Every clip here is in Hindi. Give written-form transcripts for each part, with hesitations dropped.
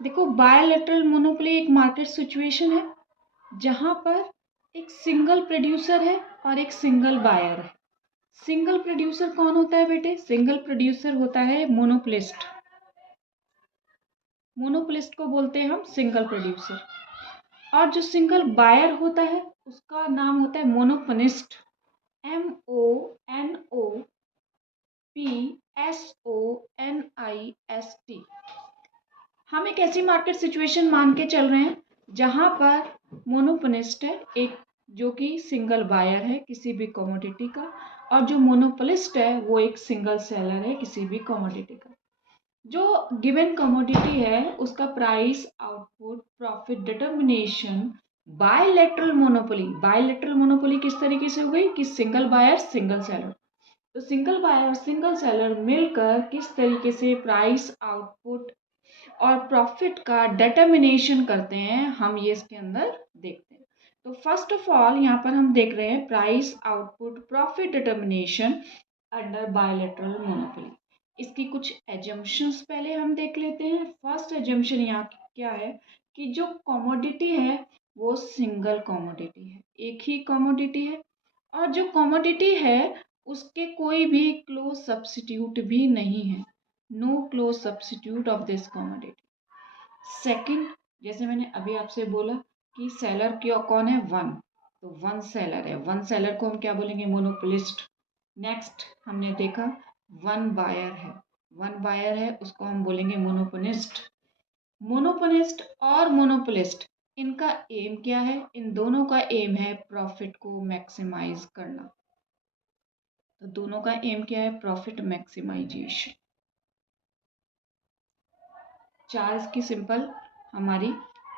देखो, बायलैटरल मोनोपोली एक मार्केट सिचुएशन है जहां पर एक सिंगल प्रोड्यूसर है और एक सिंगल बायर है। सिंगल प्रोड्यूसर कौन होता है बेटे? सिंगल प्रोड्यूसर होता है मोनोपोलिस्ट। मोनोपोलिस्ट को बोलते हैं हम सिंगल प्रोड्यूसर। और जो सिंगल बायर होता है उसका नाम होता है मोनोपोनिस्ट। MONOPSONIST। हम एक ऐसी मार्केट सिचुएशन मान के चल रहे हैं जहां पर मोनोपोनिस्ट है एक, जो कि सिंगल बायर है किसी भी कमोडिटी का, और जो मोनोपोलिस्ट है वो एक सिंगल सेलर है किसी भी कमोडिटी का। जो गिवन कमोडिटी है उसका price, output, profit determination bilateral monopoly. Bilateral monopoly किस तरीके से हो गई कि सिंगल बायर सिंगल सेलर। तो सिंगल बायर और सिंगल सेलर मिलकर किस तरीके से प्राइस, आउटपुट और प्रॉफिट का डिटर्मिनेशन करते हैं, हम ये इसके अंदर देखते हैं। तो फर्स्ट ऑफ ऑल यहाँ पर हम देख रहे हैं price, output, profit determination under bilateral monopoly. इसकी कुछ एजम्पशंस पहले हम देख लेते हैं। फर्स्ट एजम्पशन यहाँ क्या है कि जो कमोडिटी है वो सिंगल कमोडिटी है, एक ही कमोडिटी है, और जो कमोडिटी है उसके कोई भी क्लोज सब्स्टिट्यूट भी नहीं है। No close substitute of this commodity. Second, जैसे मैंने अभी आपसे बोला कि सेलर क्यों कौन है? वन। तो वन सेलर है, वन सेलर को हम क्या बोलेंगे? मोनोपोलिस्ट। नेक्स्ट हमने देखा वन बायर है, वन बायर है उसको हम बोलेंगे मोनोपोनिस्ट। मोनोपोनिस्ट और मोनोपोलिस्ट, इनका एम क्या है? इन दोनों का एम है प्रॉफिट को मैक्सिमाइज करना। तो दोनों का एम क्या है? Profit maximisation. चार इसकी सिंपल हमारी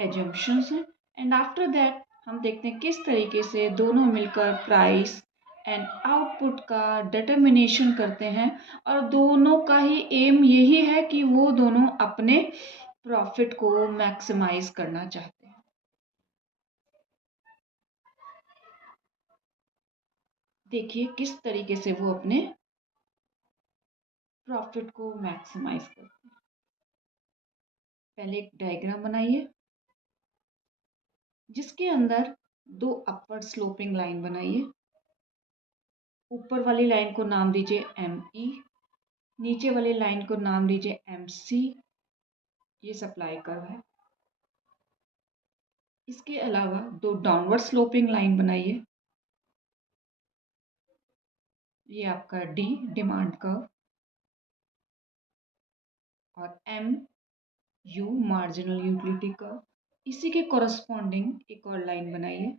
एजम्पशंस हैं। एंड आफ्टर दैट हम देखते हैं किस तरीके से दोनों मिलकर प्राइस एंड आउटपुट का डिटर्मिनेशन करते हैं, और दोनों का ही एम यही है कि वो दोनों अपने प्रॉफिट को मैक्सिमाइज करना चाहते हैं। देखिए किस तरीके से वो अपने प्रॉफिट को मैक्सिमाइज करते हैं। पहले एक डायग्राम बनाइए जिसके अंदर दो अपवर्ड स्लोपिंग लाइन बनाइए। ऊपर वाली लाइन को नाम दीजिए ME, नीचे वाली लाइन को नाम दीजिए MC। ये सप्लाई कर्व है। इसके अलावा दो डाउनवर्ड स्लोपिंग लाइन बनाइए। ये आपका D डिमांड कर्व, और MU मार्जिनल यूटिलिटी कर्व। इसी के कॉरस्पॉन्डिंग एक और लाइन बनाइए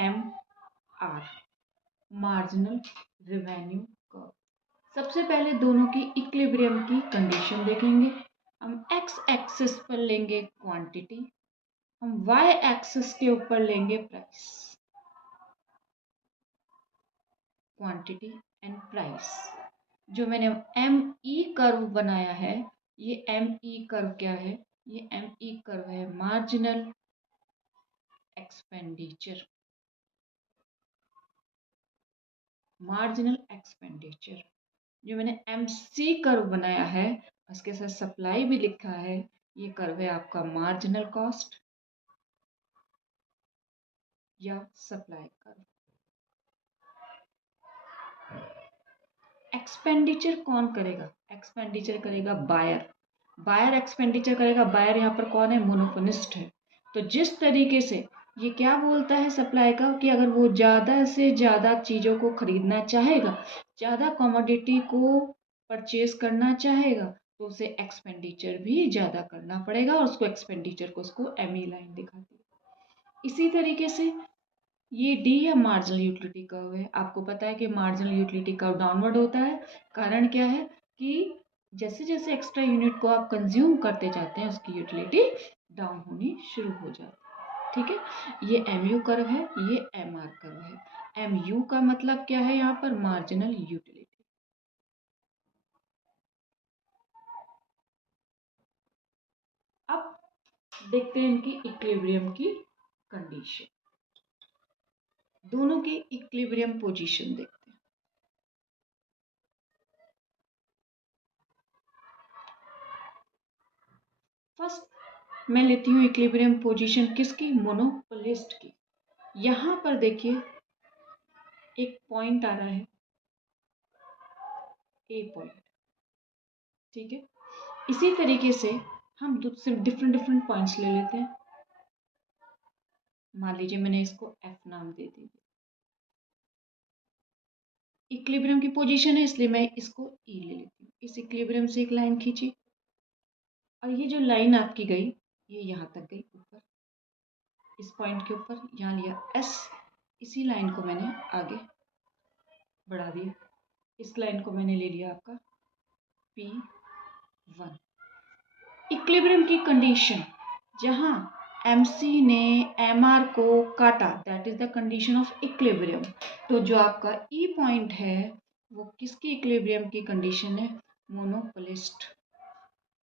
MR मार्जिनल रेवेन्यू कर्व। सबसे पहले दोनों की इक्विलिब्रियम की कंडीशन देखेंगे। हम एक्स एक्सिस पर लेंगे क्वांटिटी, हम वाई एक्सिस के ऊपर लेंगे प्राइस। Quantity and price. जो मैंने ME कर्व बनाया है, ये ME कर्व क्या है? ये ME कर्व है मार्जिनल एक्सपेंडिचर। Marginal expenditure. जो मैंने MC कर्व बनाया है, उसके साथ सप्लाई भी लिखा है, ये कर्व है आपका मार्जिनल कॉस्ट या सप्लाई कर्व। एक्सपेंडिचर कौन करेगा? एक्सपेंडिचर करेगा बायर। बायर एक्सपेंडिचर करेगा। बायर यहाँ पर कौन है? मोनोपोलिस्ट है। तो जिस तरीके से ये क्या बोलता है सप्लाई का कि अगर वो ज़्यादा से ज़्यादा चीज़ों को खरीदना चाहेगा, ज़्यादा कमोडिटी को परचेज करना चाहेगा, तो उसे एक्सपेंडिचर भी ज़्यादा करना पड़ेगा, और उसको एक्सपेंडिचर को उसको ME लाइन दिखाती है। इसी तरीके से ये D या मार्जिनल यूटिलिटी कर्व है। आपको पता है कि मार्जिनल यूटिलिटी कर्व डाउनवर्ड होता है। कारण क्या है कि जैसे जैसे एक्स्ट्रा यूनिट को आप कंज्यूम करते जाते हैं उसकी यूटिलिटी डाउन होनी शुरू हो जाती है। ठीक है, ये MU कर्व है, ये MR कर्व है। MU का मतलब क्या है? यहाँ पर मार्जिनल यूटिलिटी। अब देखते हैं इनकी इक्विलिब्रियम की कंडीशन। दोनों की इक्विलिब्रियम पोजीशन देखते हैं। मैं लेती हूँ इक्विलिब्रियम पोजीशन किसकी, मोनोपोलिस्ट की। यहाँ पर देखिए एक पॉइंट आ रहा है, ए पॉइंट, ठीक है। इसी तरीके से हम डिफरेंट डिफरेंट पॉइंट्स ले लेते हैं। मान लीजिए मैंने इसको एफ नाम दे दी, इक्विलिब्रियम की पोजीशन है इसलिए मैं इसको ई ले लेती हूँ। इस इक्विलिब्रियम से एक लाइन खींची और ये जो लाइन आपकी गई ये यहाँ तक गई ऊपर, इस पॉइंट के ऊपर यहाँ लिया एस, इसी लाइन को मैंने आगे बढ़ा दिया, इस लाइन को मैंने ले लिया आपका P1। इक्विलिब्रियम की कंडीशन जहाँ MC ने MR को काटा, that is the condition of equilibrium. तो जो आपका E पॉइंट है वो किसकी इक्विलिब्रियम की कंडीशन है, मोनोपोलिस्ट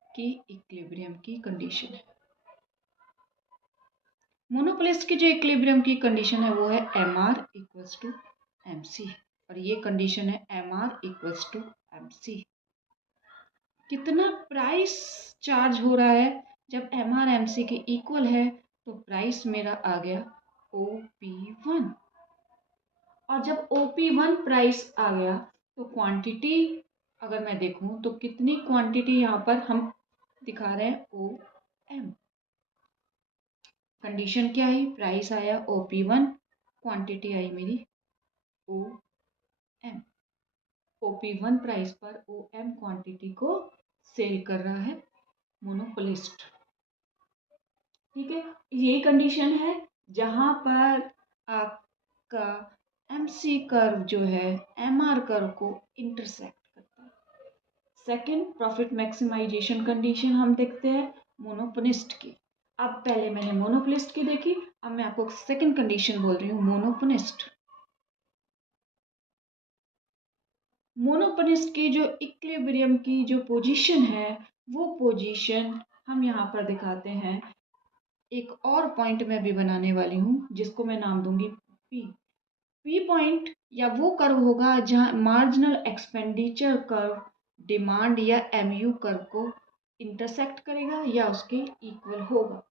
की इक्विलिब्रियम की कंडीशन है। मोनोपोलिस्ट की जो इक्विलिब्रियम की कंडीशन है वो है MR इक्वल्स टू MC, और ये कंडीशन है MR इक्वल्स टू MC। कितना प्राइस चार्ज हो रहा है, जब MR MC के इक्वल है तो प्राइस मेरा आ गया OP1, और जब OP1 प्राइस आ गया तो क्वांटिटी अगर मैं देखूं तो कितनी क्वांटिटी यहाँ पर हम दिखा रहे हैं, OM। कंडीशन क्या है, प्राइस आया OP1, क्वांटिटी आई मेरी OM। OP1 प्राइस पर OM क्वांटिटी को सेल कर रहा है मोनोपोलिस्ट, ठीक है। ये कंडीशन है जहां पर आपका MC कर्व जो है MR कर्व को इंटरसेक्ट करता है। सेकंड प्रॉफिट मैक्सिमाइजेशन कंडीशन हम देखते हैं मोनोपोलिस्ट की। अब पहले मैंने मोनोपोलिस्ट की देखी, अब मैं आपको सेकंड कंडीशन बोल रही हूँ मोनोपोलिस्ट। मोनोपोलिस्ट की जो इक्विलिब्रियम की जो पोजीशन है वो पोजीशन हम यहाँ पर दिखाते हैं। एक और पॉइंट मैं भी बनाने वाली हूँ जिसको मैं नाम दूंगी P पॉइंट, या वो कर्व होगा जहाँ मार्जिनल एक्सपेंडिचर कर्व डिमांड या MU कर्व को इंटरसेक्ट करेगा या उसके इक्वल होगा।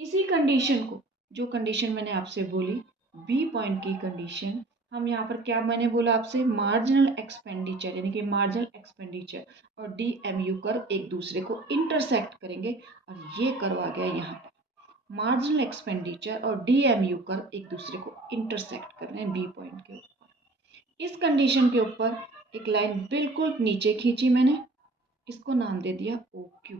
इसी कंडीशन को, जो कंडीशन मैंने आपसे बोली B पॉइंट की कंडीशन, हम यहाँ पर क्या मैंने बोला आपसे, मार्जिनल एक्सपेंडिचर यानी कि मार्जिनल एक्सपेंडिचर और DMU कर्व एक दूसरे को इंटरसेक्ट करेंगे, और ये कर्व आ गया यहाँ पर, मार्जिनल एक्सपेंडिचर और DMU कर्व एक दूसरे को इंटरसेक्ट कर रहे हैं B पॉइंट के ऊपर। इस कंडीशन के ऊपर एक लाइन बिल्कुल नीचे खींची मैंने, इसको नाम दे दिया OQ।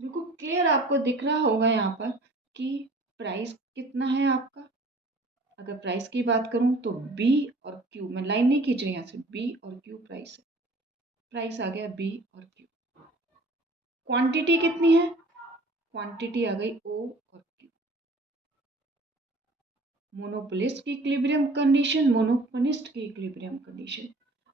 बिल्कुल क्लियर आपको दिख रहा होगा यहाँ पर कि प्राइस कितना है आपका। अगर प्राइस की बात करूं तो B और Q, मैं लाइन नहीं खींच रही यहाँ से, B और Q प्राइस है, प्राइस आ गया B और Q। क्वांटिटी कितनी है, क्वांटिटी आ गई O और Q। मोनोपोलिस्ट की इक्विलिब्रियम कंडीशन, मोनोपोलिस्ट की इक्विलिब्रियम कंडीशन,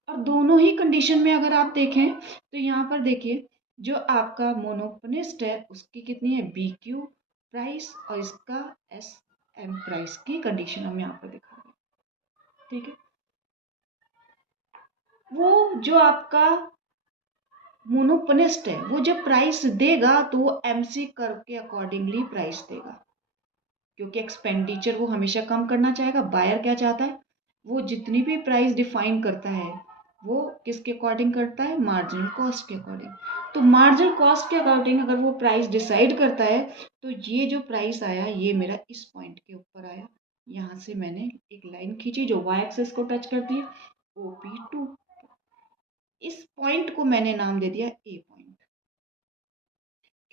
और दोनों ही कंडीशन में अगर आप देखें तो यहाँ पर देखिए जो आपका मोनोपोलिस्ट है उसकी कितनी है BQ प्राइस, और इसका SM प्राइस की कंडीशन हम यहाँ पर दिखा रहे हैं, ठीक है। वो जो आपका मोनोपोलिस्ट है वो जब प्राइस देगा तो वो MC कर्व के अकॉर्डिंगली प्राइस देगा, क्योंकि एक्सपेंडिचर वो हमेशा कम करना चाहेगा। बायर क्या चाहता है, वो जितनी भी प्राइस डिफाइन करता है वो किसके अकॉर्डिंग करता है, मार्जिनल कॉस्ट के अकॉर्डिंग। तो मार्जिनल कॉस्ट के अकॉर्डिंग अगर वो प्राइस डिसाइड करता है तो ये जो प्राइस आया ये मेरा इस पॉइंट के ऊपर आया, यहाँ से मैंने एक लाइन खींची जो वाई एक्सिस को टच करती है OP2। इस पॉइंट को मैंने नाम दे दिया A पॉइंट,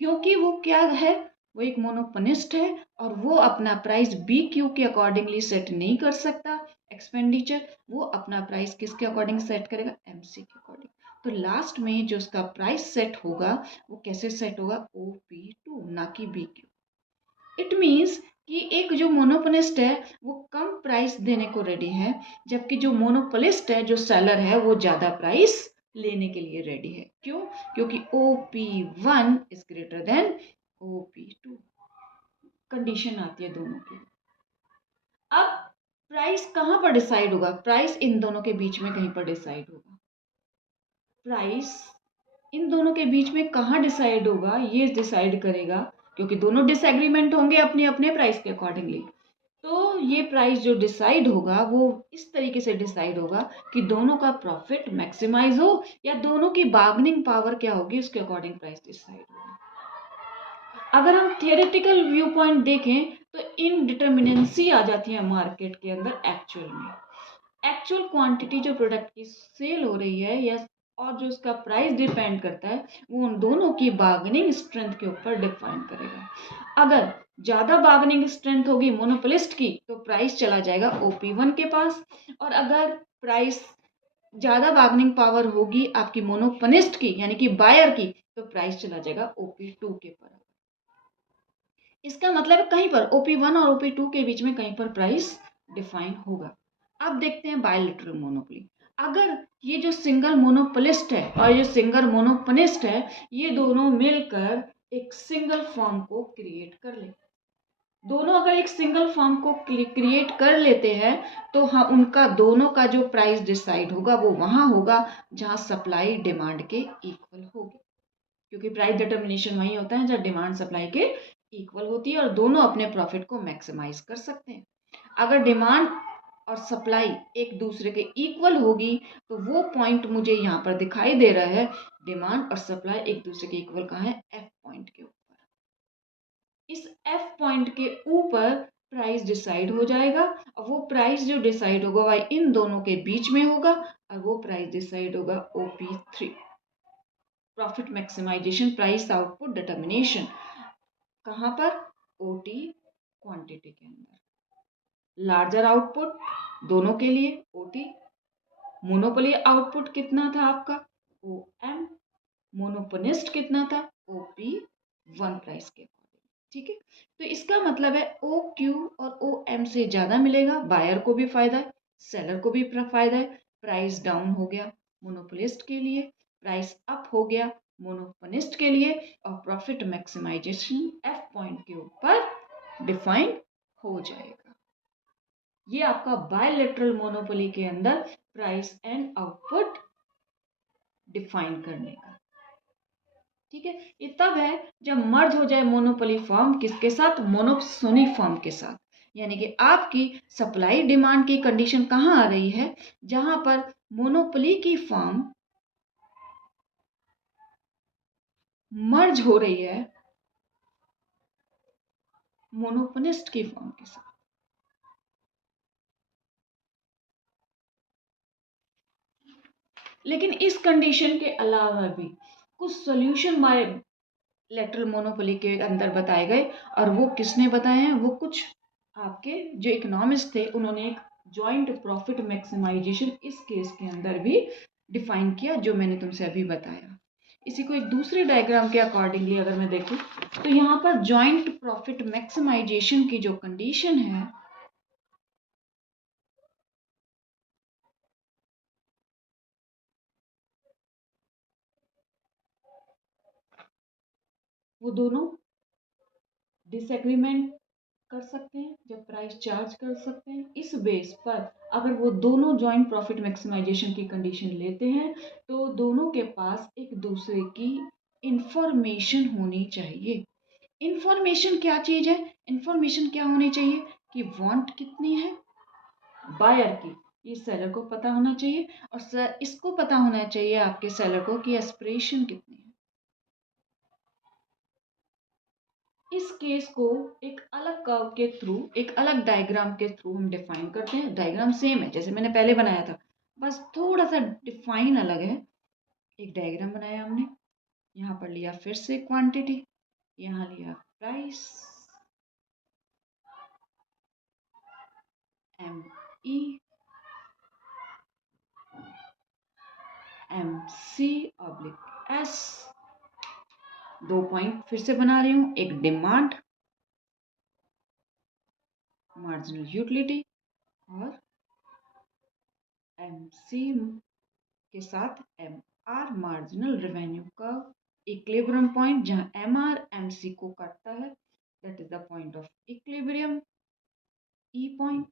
क्योंकि वो क्या है, वो एक मोनोपोलिस्ट है और वो अपना प्राइस BQ के अकॉर्डिंगली सेट नहीं कर सकता एक्सपेंडिचर, वो अपना प्राइस किसके अकॉर्डिंग सेट करेगा, MC के अकॉर्डिंग। तो लास्ट में जो उसका प्राइस सेट होगा वो कैसे सेट होगा, OP2 ना कि BQ। इट मीन्स कि एक जो मोनोपोलिस्ट है वो कम प्राइस देने को रेडी है, जबकि जो मोनोपोलिस्ट है जो सेलर है वो ज्यादा प्राइस लेने के लिए रेडी है। क्यों, क्योंकि OP1 is greater than OP2, condition आती है दोनों की। अब प्राइस कहां पर डिसाइड होगा, प्राइस इन दोनों के बीच में कहीं पर डिसाइड होगा। प्राइस इन दोनों के बीच में कहाँ डिसाइड होगा, ये डिसाइड करेगा, क्योंकि दोनों डिसएग्रीमेंट होंगे अपने अपने प्राइस के अकॉर्डिंगली। तो ये प्राइस जो डिसाइड होगा वो इस तरीके से डिसाइड होगा कि दोनों का प्रॉफिट मैक्सिमाइज हो या दोनों की बार्गेनिंग पावर क्या होगी उसके अकॉर्डिंग प्राइस डिसाइड होगा। अगर हम थियोरेटिकल व्यू पॉइंट देखें तो इनडिटर्मिनेंसी आ जाती है मार्केट के अंदर एक्चुअल में। एक्चुअल क्वांटिटी जो प्रोडक्ट की सेल हो रही है या और जो उसका प्राइस डिपेंड करता है वो उन दोनों की बार्गेनिंग स्ट्रेंथ के ऊपर डिफाइन करेगा। अगर ज़्यादा बार्गेनिंग स्ट्रेंथ होगी मोनोपोलिस्ट की तो प्राइस चला जाएगा OP1 के पास, और अगर प्राइस ज़्यादा बार्गेनिंग पावर होगी आपकी मोनोपोलिस्ट की यानी कि बायर की तो प्राइस चला जाएगा OP2 के पास। इसका मतलब कहीं पर OP1 और OP2 के बीच में कहीं पर प्राइस डिफाइन होगा। अब देखते हैं बायलैटरल मोनोपोली। अगर ये जो सिंगल मोनोपोलिस्ट है और ये सिंगल मोनोपोलिस्ट है, ये दोनों मिलकर एक सिंगल फर्म को क्रिएट कर ले, दोनों अगर एक सिंगल फर्म को क्रिएट कर लेते हैं तो हाँ उनका दोनों का जो प्राइस डिसाइड होगा वो वहां होगा जहां सप्लाई डिमांड के इक्वल होगी, क्योंकि प्राइस डिटर्मिनेशन वही होता है जब डिमांड सप्लाई के इक्वल होती है और दोनों अपने प्रॉफिट को मैक्सिमाइज कर सकते हैं। अगर डिमांड और सप्लाई एक दूसरे के इक्वल होगी तो वो पॉइंट मुझे यहाँ पर दिखाई दे रहा है, डिमांड और सप्लाई एक दूसरे के इक्वल कहाँ है, F पॉइंट के ऊपर। इस F पॉइंट के ऊपर प्राइस डिसाइड हो जाएगा और वो प्राइस जो डिसाइड होगा वह इन दोनों के बीच में होगा और वो प्राइस डिसाइड होगा OP3, profit maximisation price output determination. कहाँ पर, OT क्वांटिटी के अंदर। लार्जर आउटपुट दोनों के लिए OT, मोनोपोली आउटपुट कितना था आपका OM, मोनोपोलिस्ट कितना था OP1 प्राइस के अकॉर्डिंग। ठीक है, तो इसका मतलब है OQ और OM से ज्यादा मिलेगा, बायर को भी फायदा है, सेलर को भी फायदा है। प्राइस डाउन हो गया मोनोपोलिस्ट के लिए, प्राइस अप हो गया मोनोपोलिस्ट के लिए, और प्रॉफिट मैक्सिमाइजेशन F पॉइंट के ऊपर डिफाइन हो जाएगा। ये आपका बायलैटरल मोनोपोली के अंदर प्राइस एंड आउटपुट डिफाइन करने का। ठीक है, ये तब है जब मर्ज हो जाए मोनोपोली फर्म किसके साथ, मोनोपोली फर्म के साथ। यानी कि आपकी सप्लाई डिमांड की कंडीशन कहाँ आ रही है, जहां पर मोनोपोली की फर्म मर्ज हो रही है मोनोपोलिस्ट की फर्म के साथ। लेकिन इस कंडीशन के अलावा भी कुछ सॉल्यूशन बायलैटरल मोनोपोली के अंदर बताए गए, और वो किसने बताए हैं, वो कुछ आपके जो इकोनॉमिस्ट थे उन्होंने एक जॉइंट प्रॉफिट मैक्सिमाइजेशन इस केस के अंदर भी डिफाइन किया, जो मैंने तुमसे अभी बताया। इसी को एक दूसरे डायग्राम के अकॉर्डिंगली अगर मैं देखूं तो यहाँ पर जॉइंट प्रॉफिट मैक्सिमाइजेशन की जो कंडीशन है वो दोनों डिसएग्रीमेंट कर सकते हैं, जब प्राइस चार्ज कर सकते हैं। इस बेस पर अगर वो दोनों जॉइंट प्रॉफिट मैक्सिमाइजेशन की कंडीशन लेते हैं तो दोनों के पास एक दूसरे की इंफॉर्मेशन होनी चाहिए। इंफॉर्मेशन क्या चीज है, इंफॉर्मेशन क्या होनी चाहिए कि वांट कितनी है बायर की, ये सेलर को पता होना चाहिए, और इसको पता होना चाहिए आपके सेलर को कि एस्पिरेशन कितनी है। इस केस को एक अलग कर्व के थ्रू, एक अलग डायग्राम के थ्रू हम डिफाइन करते हैं। डायग्राम सेम है जैसे मैंने पहले बनाया था, बस थोड़ा सा डिफाइन अलग है। एक डायग्राम बनाया हमने, यहाँ पर लिया फिर से क्वांटिटी, यहाँ लिया प्राइस ME MC/S, दो पॉइंट फिर से बना रही हूँ, एक डिमांड मार्जिनल यूटिलिटी और MC के साथ MR मार्जिनल रेवेन्यू का इक्विलिब्रियम पॉइंट, जहां MR MC को काटता है, that is the point of equilibrium E point.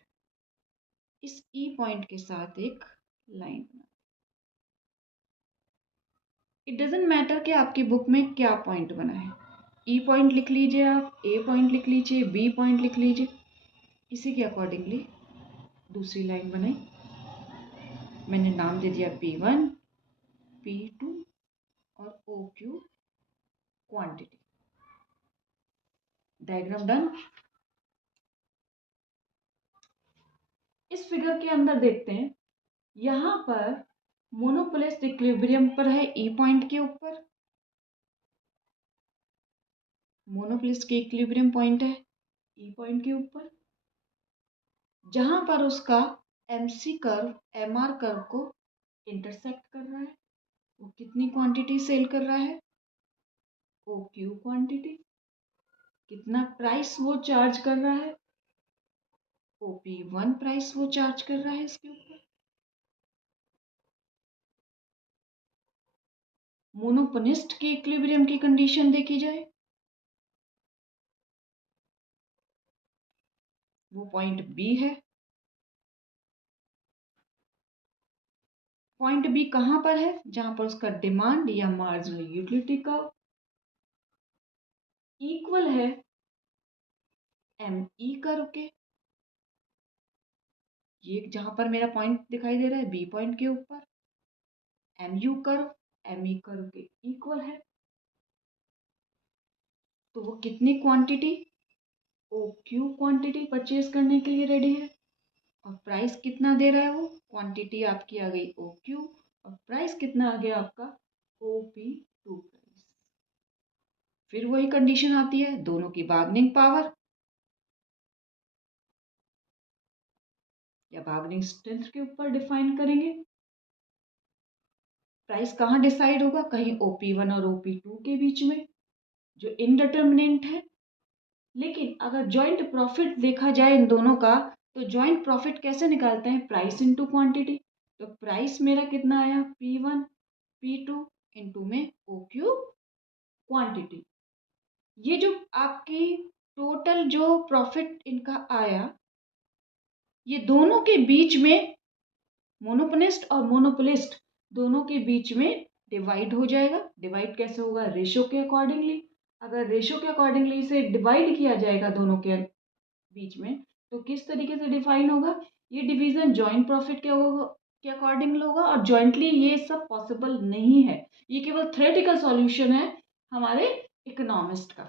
इस E पॉइंट के साथ एक लाइन बना, इट डजेंट मैटर कि आपकी बुक में क्या पॉइंट बना है, ई पॉइंट लिख लीजिए, आप ए पॉइंट लिख लीजिए, बी पॉइंट लिख लीजिए, इसी के अकॉर्डिंगली दूसरी लाइन बनाई। मैंने नाम दे दिया P1, P2 और OQ क्वांटिटी। Diagram done. इस फिगर के अंदर देखते हैं, यहां पर मोनोपोलिस्ट इक्विलिब्रियम पर है ई पॉइंट के ऊपर, मोनोपोलिस्ट के इक्विलिब्रियम पॉइंट है ई पॉइंट के ऊपर, जहां पर उसका MC कर्व MR कर्व को इंटरसेक्ट कर रहा है। वो कितनी क्वांटिटी सेल कर रहा है, OQ क्वांटिटी। कितना प्राइस वो चार्ज कर रहा है, OP1 प्राइस वो चार्ज कर रहा है इसके ऊपर। मोनोपोनिस्ट के इक्विलिब्रियम की कंडीशन देखी जाए, वो पॉइंट बी है। पॉइंट बी कहां पर है, जहां पर उसका डिमांड या मार्जिनल यूटिलिटी कर्व इक्वल है ME कर्व के। ये जहां पर मेरा पॉइंट दिखाई दे रहा है बी पॉइंट के ऊपर, MU कर्व ME कर्व के इक्वल है। तो वो कितनी क्वांटिटी, OQ क्वांटिटी परचेज करने के लिए रेडी है। और प्राइस कितना दे रहा है, वो क्वांटिटी आपकी आ गई OQ और प्राइस कितना आ गया आपका OP2 प्राइस। फिर वही कंडीशन आती है, दोनों की बार्गेनिंग पावर या बार्गेनिंग स्ट्रेंथ के ऊपर डिफाइन करेंगे। प्राइस कहाँ डिसाइड होगा, कहीं OP1 और OP2 के बीच में, जो इनडिटर्मिनेंट है। लेकिन अगर जॉइंट प्रॉफिट देखा जाए इन दोनों का, तो जॉइंट प्रॉफिट कैसे निकालते हैं, प्राइस इनटू क्वांटिटी। तो प्राइस मेरा कितना आया, P1 P2 इनटू में OQ क्वांटिटी। ये जो आपकी टोटल जो प्रॉफिट इनका आया, ये दोनों के बीच में, मोनोपोनिस्ट और मोनोपोलिस्ट दोनों के बीच में डिवाइड हो जाएगा। डिवाइड कैसे होगा, रेशो के अकॉर्डिंगली। अगर रेशो के अकॉर्डिंगली इसे डिवाइड किया जाएगा दोनों के बीच में, तो किस तरीके से डिफाइन होगा, ये डिवीजन जॉइंट प्रॉफिट के अकॉर्डिंग होगा। और जॉइंटली ये सब पॉसिबल नहीं है, ये केवल थ्योरेटिकल सॉल्यूशन है हमारे इकोनॉमिस्ट का।